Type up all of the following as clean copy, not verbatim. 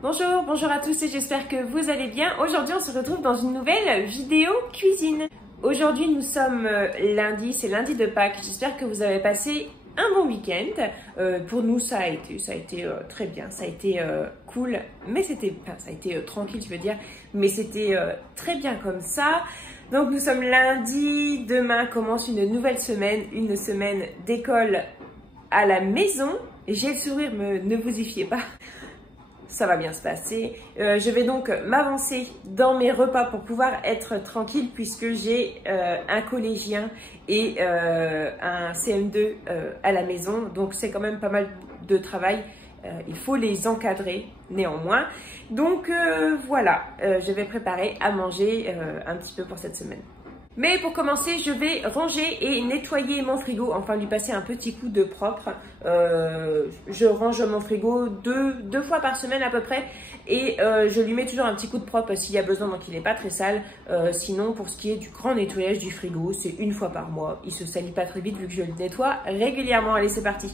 Bonjour à tous et j'espère que vous allez bien. Aujourd'hui on se retrouve dans une nouvelle vidéo cuisine. Aujourd'hui nous sommes lundi, c'est lundi de Pâques. J'espère que vous avez passé un bon week-end. Pour nous ça a été très bien, ça a été cool, mais ça a été tranquille je veux dire, mais c'était très bien comme ça. Donc nous sommes lundi, demain commence une nouvelle semaine, une semaine d'école à la maison. J'ai le sourire, mais ne vous y fiez pas. Ça va bien se passer. Je vais donc m'avancer dans mes repas pour pouvoir être tranquille puisque j'ai un collégien et un CM2 à la maison. Donc c'est quand même pas mal de travail. Il faut les encadrer néanmoins. Donc voilà, je vais préparer à manger un petit peu pour cette semaine. Mais pour commencer, je vais ranger et nettoyer mon frigo, enfin lui passer un petit coup de propre. Je range mon frigo deux fois par semaine à peu près et je lui mets toujours un petit coup de propre s'il y a besoin, donc il n'est pas très sale. Sinon, pour ce qui est du grand nettoyage du frigo, c'est une fois par mois. Il se salit pas très vite vu que je le nettoie régulièrement. Allez, c'est parti!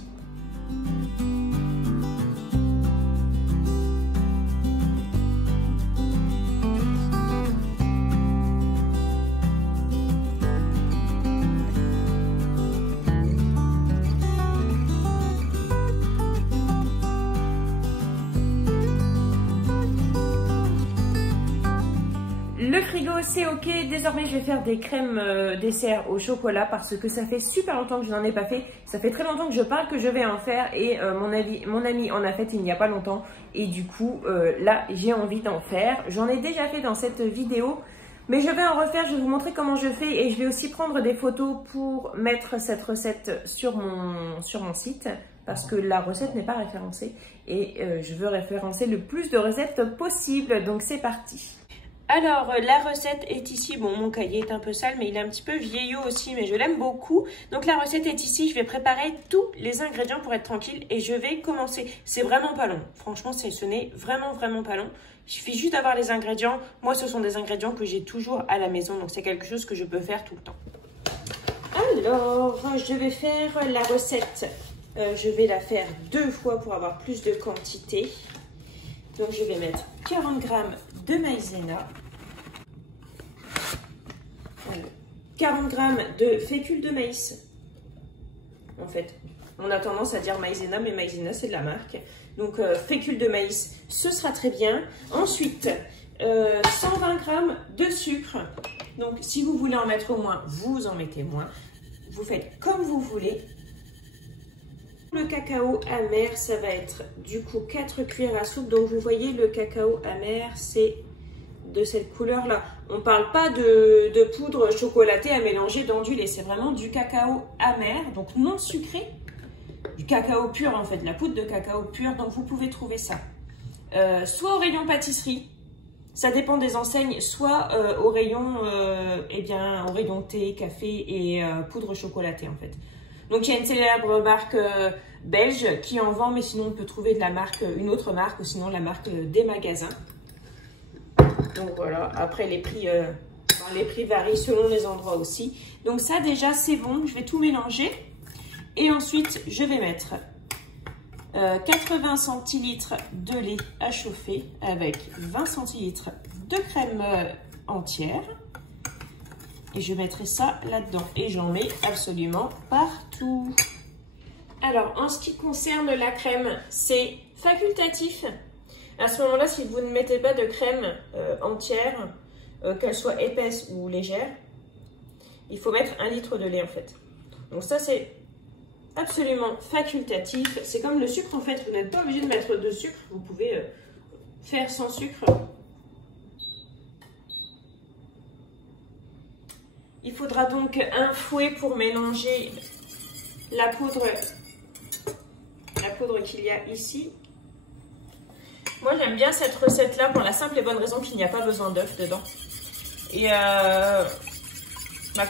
Le frigo c'est ok, désormais je vais faire des crèmes dessert au chocolat parce que ça fait super longtemps que je n'en ai pas fait. Ça fait très longtemps que je parle que je vais en faire et mon ami en a fait il n'y a pas longtemps. Et du coup là j'ai envie d'en faire. J'en ai déjà fait dans cette vidéo mais je vais en refaire, je vais vous montrer comment je fais et je vais aussi prendre des photos pour mettre cette recette sur mon site. Parce que la recette n'est pas référencée et je veux référencer le plus de recettes possible. Donc c'est parti! Alors, la recette est ici. Bon, mon cahier est un peu sale, mais il est un petit peu vieillot aussi, mais je l'aime beaucoup. Donc, la recette est ici. Je vais préparer tous les ingrédients pour être tranquille et je vais commencer. C'est vraiment pas long. Franchement, ce n'est vraiment pas long. Il suffit juste d'avoir les ingrédients. Moi, ce sont des ingrédients que j'ai toujours à la maison. Donc, c'est quelque chose que je peux faire tout le temps. Alors, je vais faire la recette. Je vais la faire 2 fois pour avoir plus de quantité. Donc, je vais mettre 40 g de maïzena, 40 g de fécule de maïs. En fait, on a tendance à dire maïzena, mais maïzena, c'est de la marque. Donc, fécule de maïs, ce sera très bien. Ensuite, 120 g de sucre. Donc, si vous voulez en mettre moins, vous en mettez moins. Vous faites comme vous voulez. Le cacao amer, ça va être du coup 4 cuillères à soupe. Donc vous voyez, le cacao amer, c'est de cette couleur-là. On ne parle pas de poudre chocolatée à mélanger dans du lait. C'est vraiment du cacao amer, donc non sucré. Du cacao pur en fait, la poudre de cacao pur. Donc vous pouvez trouver ça. Soit au rayon pâtisserie, ça dépend des enseignes, soit au rayon thé, café et poudre chocolatée en fait. Donc, il y a une célèbre marque belge qui en vend, mais sinon, on peut trouver de la marque, une autre marque, ou sinon la marque des magasins. Donc, voilà. Après, les prix varient selon les endroits aussi. Donc, ça, déjà, c'est bon. Je vais tout mélanger. Et ensuite, je vais mettre 80 centilitres de lait à chauffer avec 20 centilitres de crème entière. Et je mettrai ça là-dedans. Et j'en mets absolument partout. Alors, en ce qui concerne la crème, c'est facultatif. À ce moment-là, si vous ne mettez pas de crème entière, qu'elle soit épaisse ou légère, il faut mettre 1 litre de lait en fait. Donc ça, c'est absolument facultatif. C'est comme le sucre en fait. Vous n'êtes pas obligé de mettre de sucre. Vous pouvez faire sans sucre. Il faudra donc un fouet pour mélanger la poudre qu'il y a ici. Moi, j'aime bien cette recette-là pour la simple et bonne raison qu'il n'y a pas besoin d'œuf dedans. Et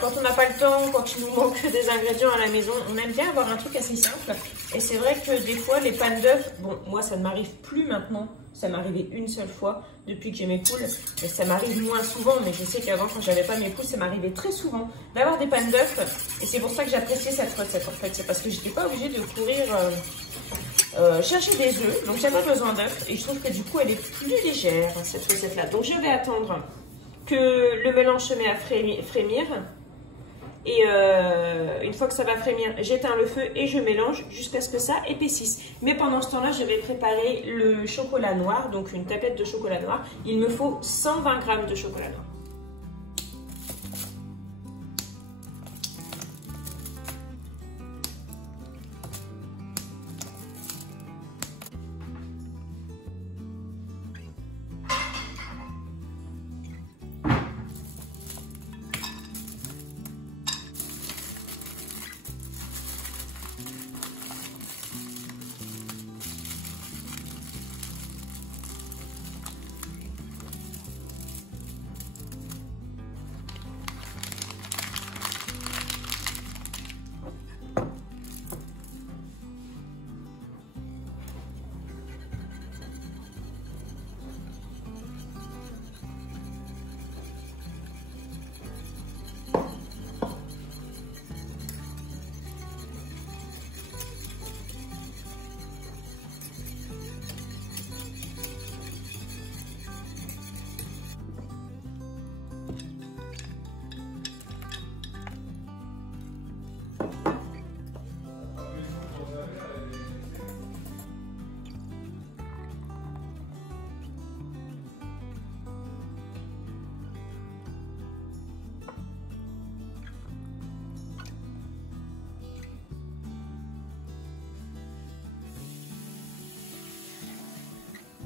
quand on n'a pas le temps, quand il nous manque des ingrédients à la maison, on aime bien avoir un truc assez simple. Et c'est vrai que des fois, les pannes d'œufs, bon, moi, ça ne m'arrive plus maintenant. Ça m'est arrivé une seule fois depuis que j'ai mes poules. Et ça m'arrive moins souvent, mais je sais qu'avant, quand j'avais pas mes poules, ça m'arrivait très souvent d'avoir des pannes d'œufs. Et c'est pour ça que j'appréciais cette recette, en fait. C'est parce que j'étais pas obligée de courir chercher des œufs, donc j'ai pas besoin d'œufs et je trouve que du coup elle est plus légère cette recette là. Donc je vais attendre que le mélange se met à frémir et une fois que ça va frémir, j'éteins le feu et je mélange jusqu'à ce que ça épaississe. Mais pendant ce temps-là, je vais préparer le chocolat noir, donc une tablette de chocolat noir. Il me faut 120 g de chocolat noir.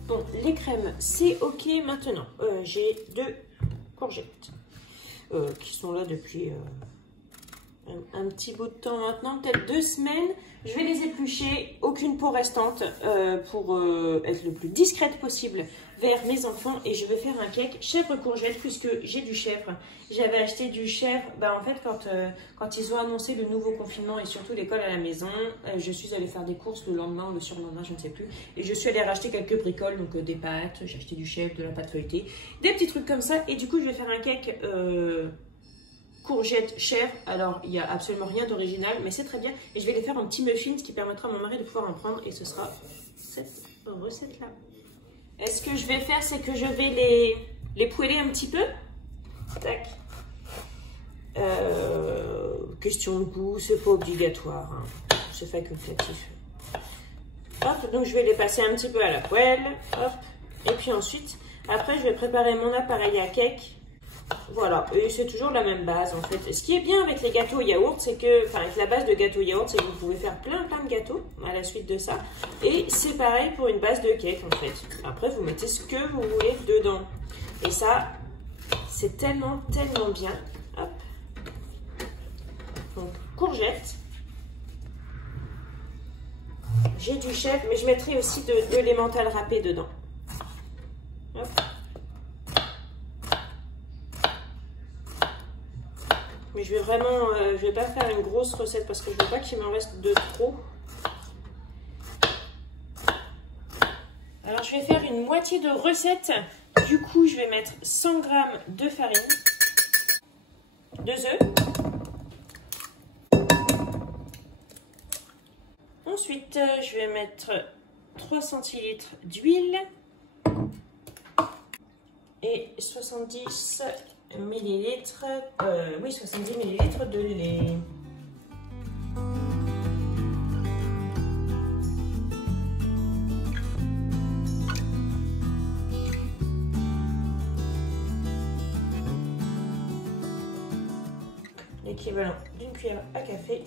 Bon, les crèmes, c'est ok maintenant. J'ai 2 courgettes qui sont là depuis un petit bout de temps maintenant, peut-être 2 semaines. Je vais les éplucher, aucune peau restante pour être le plus discrète possible vers mes enfants. Et je vais faire un cake chèvre-courgette puisque j'ai du chèvre. J'avais acheté du chèvre, en fait quand ils ont annoncé le nouveau confinement et surtout l'école à la maison, je suis allée faire des courses le lendemain ou le surlendemain, je ne sais plus. Et je suis allée racheter quelques bricoles, donc des pâtes, j'ai acheté du chèvre, de la pâte feuilletée, des petits trucs comme ça. Et du coup je vais faire un cake courgette chèvre. Alors il n'y a absolument rien d'original, mais c'est très bien. Et je vais les faire en petits muffins, ce qui permettra à mon mari de pouvoir en prendre. Et ce sera cette recette là. Et ce que je vais faire, c'est que je vais les poêler un petit peu. Tac. Question de goût, c'est pas obligatoire, hein. C'est facultatif. Hop, donc je vais les passer un petit peu à la poêle. Hop. Et puis ensuite, après je vais préparer mon appareil à cake. Voilà, et c'est toujours la même base en fait. Ce qui est bien avec les gâteaux yaourt, c'est que, enfin avec la base de gâteau yaourt, c'est que vous pouvez faire plein de gâteaux à la suite de ça. Et c'est pareil pour une base de cake en fait. Après vous mettez ce que vous voulez dedans. Et ça, c'est tellement bien. Hop. Donc courgettes. J'ai du chèvre, mais je mettrai aussi de l'emmental râpé dedans. Hop. Mais je vais vraiment, je vais pas faire une grosse recette parce que je veux pas qu'il m'en reste de trop. Alors je vais faire une moitié de recette. Du coup, je vais mettre 100 g de farine, 2 œufs. Ensuite, je vais mettre 3 centilitres d'huile et 70 millilitres, 70 millilitres de lait. L'équivalent d'une cuillère à café.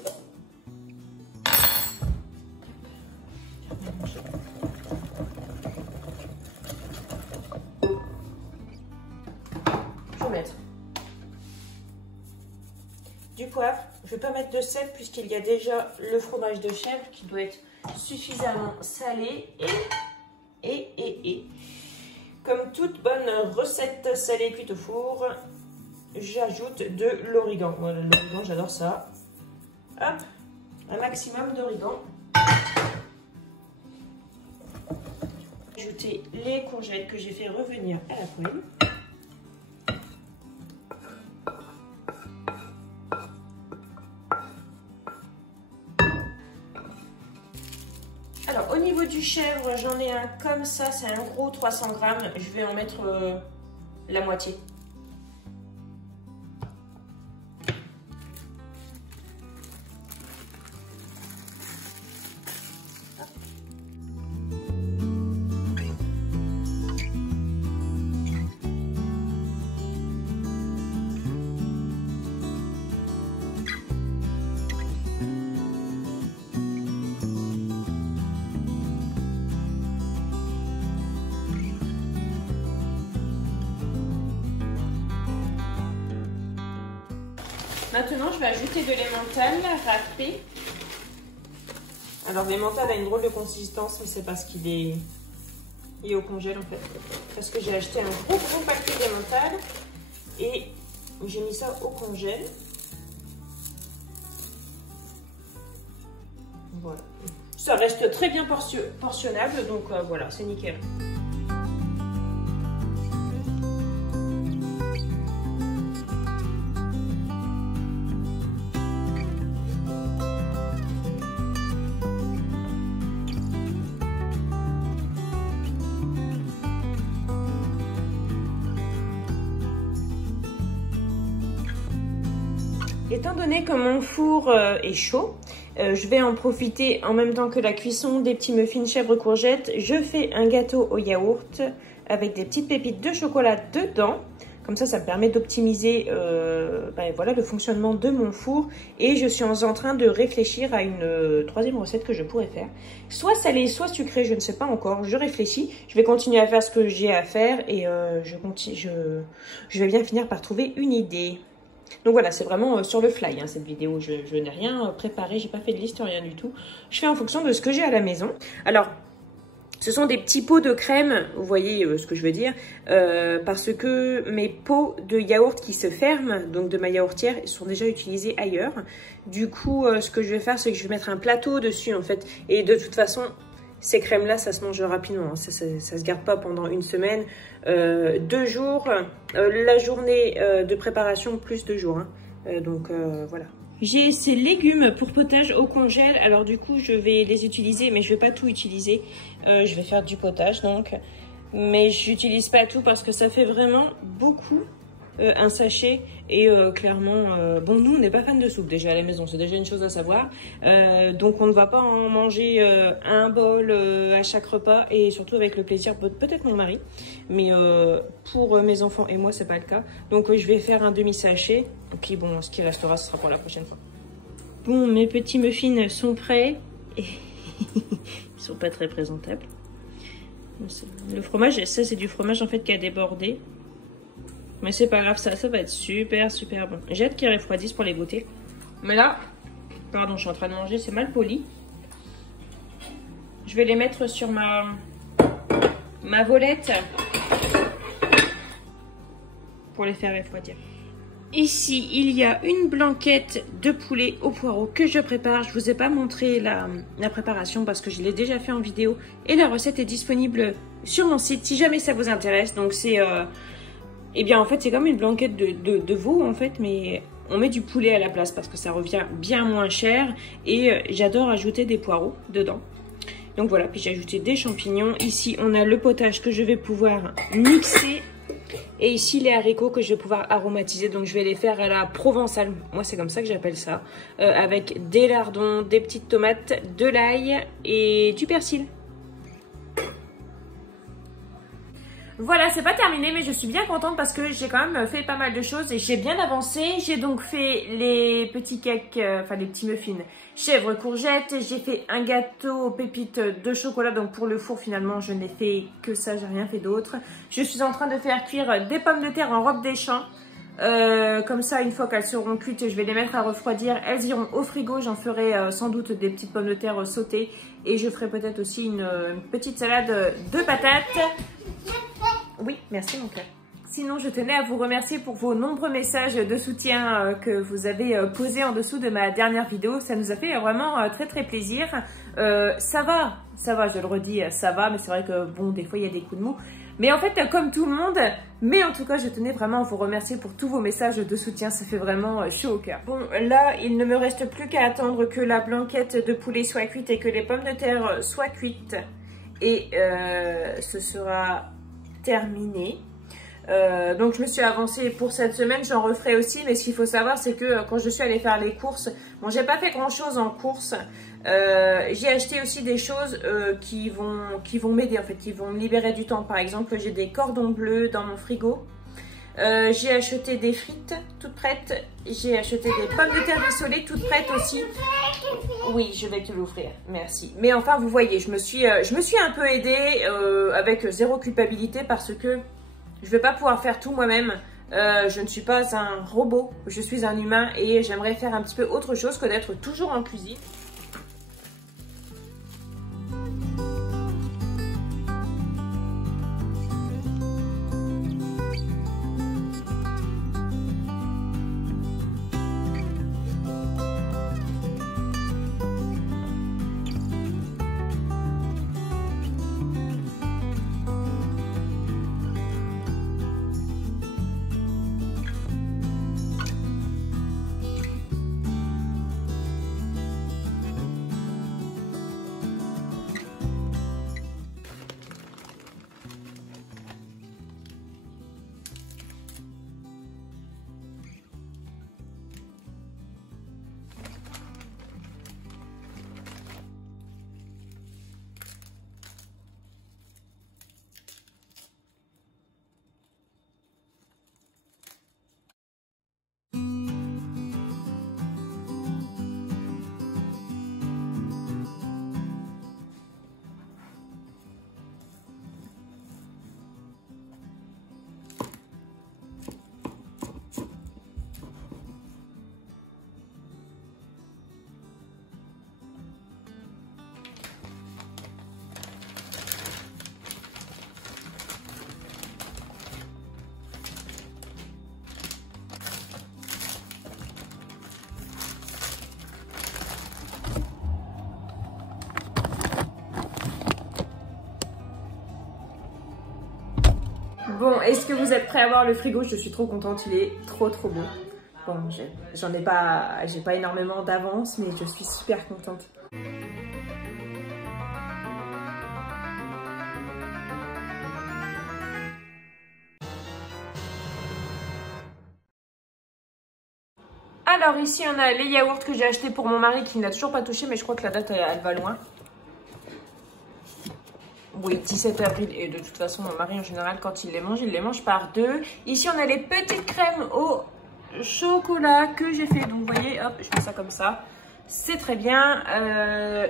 Je vais mettre du poivre. Je ne vais pas mettre de sel puisqu'il y a déjà le fromage de chèvre qui doit être suffisamment salé. Et comme toute bonne recette salée cuite au four, j'ajoute de l'origan. Voilà, l'origan, j'adore ça. Hop, un maximum d'origan. Ajouter les courgettes que j'ai fait revenir à la poêle. Alors au niveau du chèvre, j'en ai un comme ça, c'est un gros 300 grammes. Je vais en mettre la moitié. Maintenant, je vais ajouter de l'emmental râpé. Alors, l'emmental a une drôle de consistance, mais c'est parce qu'il est au congèle en fait. Parce que j'ai acheté un gros paquet d'emmental et j'ai mis ça au congèle. Voilà. Ça reste très bien portionnable, donc voilà, c'est nickel. Étant donné que mon four est chaud, je vais en profiter en même temps que la cuisson des petits muffins chèvre courgette. Je fais un gâteau au yaourt avec des petites pépites de chocolat dedans. Comme ça me permet d'optimiser voilà, le fonctionnement de mon four. Et je suis en train de réfléchir à une troisième recette que je pourrais faire. Soit salée, soit sucrée, je ne sais pas encore. Je réfléchis. Je vais continuer à faire ce que j'ai à faire et je vais bien finir par trouver une idée. Donc voilà, c'est vraiment sur le fly hein, cette vidéo. Je n'ai rien préparé, j'ai pas fait de liste, rien du tout. Je fais en fonction de ce que j'ai à la maison. Alors, ce sont des petits pots de crème, vous voyez ce que je veux dire, parce que mes pots de yaourt qui se ferment, donc de ma yaourtière, sont déjà utilisés ailleurs. Du coup, ce que je vais faire, c'est que je vais mettre un plateau dessus en fait. Et de toute façon, ces crèmes-là, ça se mange rapidement. Hein. Ça se garde pas pendant une semaine. 2 jours, la journée de préparation plus 2 jours. Hein. Donc voilà. J'ai ces légumes pour potage au congèle. Alors du coup, je vais les utiliser, mais je vais pas tout utiliser. Je vais faire du potage donc. Mais j'utilise pas tout parce que ça fait vraiment beaucoup. Un sachet et clairement bon, nous on n'est pas fan de soupe déjà à la maison, c'est déjà une chose à savoir, donc on ne va pas en manger un bol à chaque repas, et surtout avec le plaisir, peut-être mon mari, mais pour mes enfants et moi c'est pas le cas, donc je vais faire un demi sachet et puis bon, ce qui restera ce sera pour la prochaine fois. Bon, mes petits muffins sont prêts et ils sont pas très présentables. Le fromage, ça c'est du fromage en fait qui a débordé. Mais c'est pas grave, ça va être super bon. J'ai hâte qu'ils refroidissent pour les goûter. Mais là, pardon, je suis en train de manger, c'est mal poli. Je vais les mettre sur ma volette pour les faire refroidir. Ici, il y a une blanquette de poulet au poireau que je prépare. Je vous ai pas montré la préparation parce que je l'ai déjà fait en vidéo. Et la recette est disponible sur mon site si jamais ça vous intéresse. Donc c'est... Eh bien, en fait, c'est comme une blanquette de veau, en fait, mais on met du poulet à la place parce que ça revient bien moins cher. Et j'adore ajouter des poireaux dedans. Donc voilà, puis j'ai ajouté des champignons. Ici, on a le potage que je vais pouvoir mixer. Et ici, les haricots que je vais pouvoir aromatiser. Donc, je vais les faire à la provençale. Moi, c'est comme ça que j'appelle ça. Avec des lardons, des petites tomates, de l'ail et du persil. Voilà, c'est pas terminé, mais je suis bien contente parce que j'ai quand même fait pas mal de choses et j'ai bien avancé. J'ai donc fait les petits cakes, enfin les petits muffins chèvre courgette. J'ai fait un gâteau aux pépites de chocolat, donc pour le four finalement je n'ai fait que ça, j'ai rien fait d'autre. Je suis en train de faire cuire des pommes de terre en robe des champs. Comme ça, une fois qu'elles seront cuites, je vais les mettre à refroidir. Elles iront au frigo. J'en ferai sans doute des petites pommes de terre sautées. Et je ferai peut-être aussi une petite salade de patates. Oui, merci mon cœur. Sinon, je tenais à vous remercier pour vos nombreux messages de soutien que vous avez posés en dessous de ma dernière vidéo. Ça nous a fait vraiment très plaisir. Ça va, je le redis, ça va. Mais c'est vrai que bon, des fois, il y a des coups de mou. Mais en fait, comme tout le monde, mais en tout cas, je tenais vraiment à vous remercier pour tous vos messages de soutien. Ça fait vraiment chaud au cœur. Bon, là, il ne me reste plus qu'à attendre que la blanquette de poulet soit cuite et que les pommes de terre soient cuites. et ce sera terminé. Donc je me suis avancée pour cette semaine, j'en referai aussi, mais ce qu'il faut savoir c'est que quand je suis allée faire les courses, bon j'ai pas fait grand chose en courses, j'ai acheté aussi des choses qui vont m'aider en fait, qui vont me libérer du temps. Par exemple j'ai des cordons bleus dans mon frigo, j'ai acheté des frites toutes prêtes, j'ai acheté des pommes de terre rissolées toutes prêtes aussi. Oui, je vais te l'offrir, merci. Mais enfin vous voyez, je me suis un peu aidée avec zéro culpabilité parce que je ne vais pas pouvoir faire tout moi-même. Je ne suis pas un robot, je suis un humain et j'aimerais faire un petit peu autre chose que d'être toujours en cuisine. Bon, est-ce que vous êtes prêts à voir le frigo? Je suis trop contente, il est trop beau. Bon, j'ai pas énormément d'avance, mais je suis super contente. Alors ici on a les yaourts que j'ai achetés pour mon mari qui n'a toujours pas touché, mais je crois que la date elle va loin. Oui, 17 avril, et de toute façon mon mari en général quand il les mange par deux. Ici on a les petites crèmes au chocolat que j'ai fait, donc vous voyez, hop, je fais ça comme ça, c'est très bien.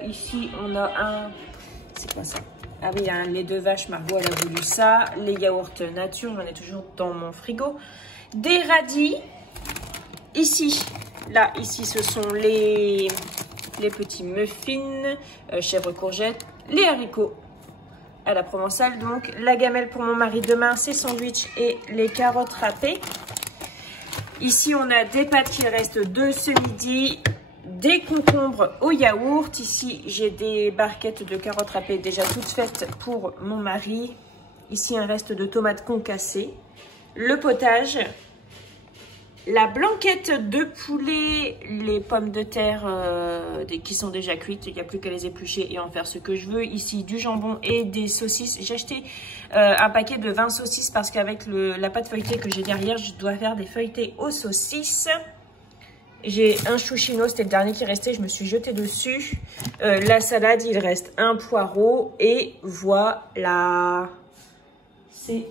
Ici on a un, c'est quoi ça? Ah oui, un lait de vache, Margot elle a voulu ça. Les yaourts nature, j'en ai toujours dans mon frigo. Des radis. Ici, là, ici ce sont les petits muffins, chèvre courgette, les haricots à la provençale, donc la gamelle pour mon mari demain, ses sandwichs et les carottes râpées. Ici on a des pâtes qui restent de ce midi, des concombres au yaourt. Ici j'ai des barquettes de carottes râpées déjà toutes faites pour mon mari. Ici un reste de tomates concassées, le potage, la blanquette de poulet, les pommes de terre qui sont déjà cuites, il n'y a plus qu'à les éplucher et en faire ce que je veux. Ici du jambon et des saucisses. J'ai acheté un paquet de 20 saucisses parce qu'avec la pâte feuilletée que j'ai derrière, je dois faire des feuilletés aux saucisses. J'ai un chou chino, c'était le dernier qui restait, je me suis jetée dessus. La salade, il reste un poireau et voilà, c'est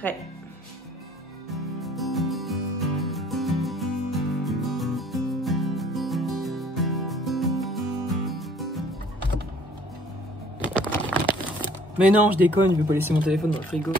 prêt. Mais non, je déconne, je vais pas laisser mon téléphone dans le frigo.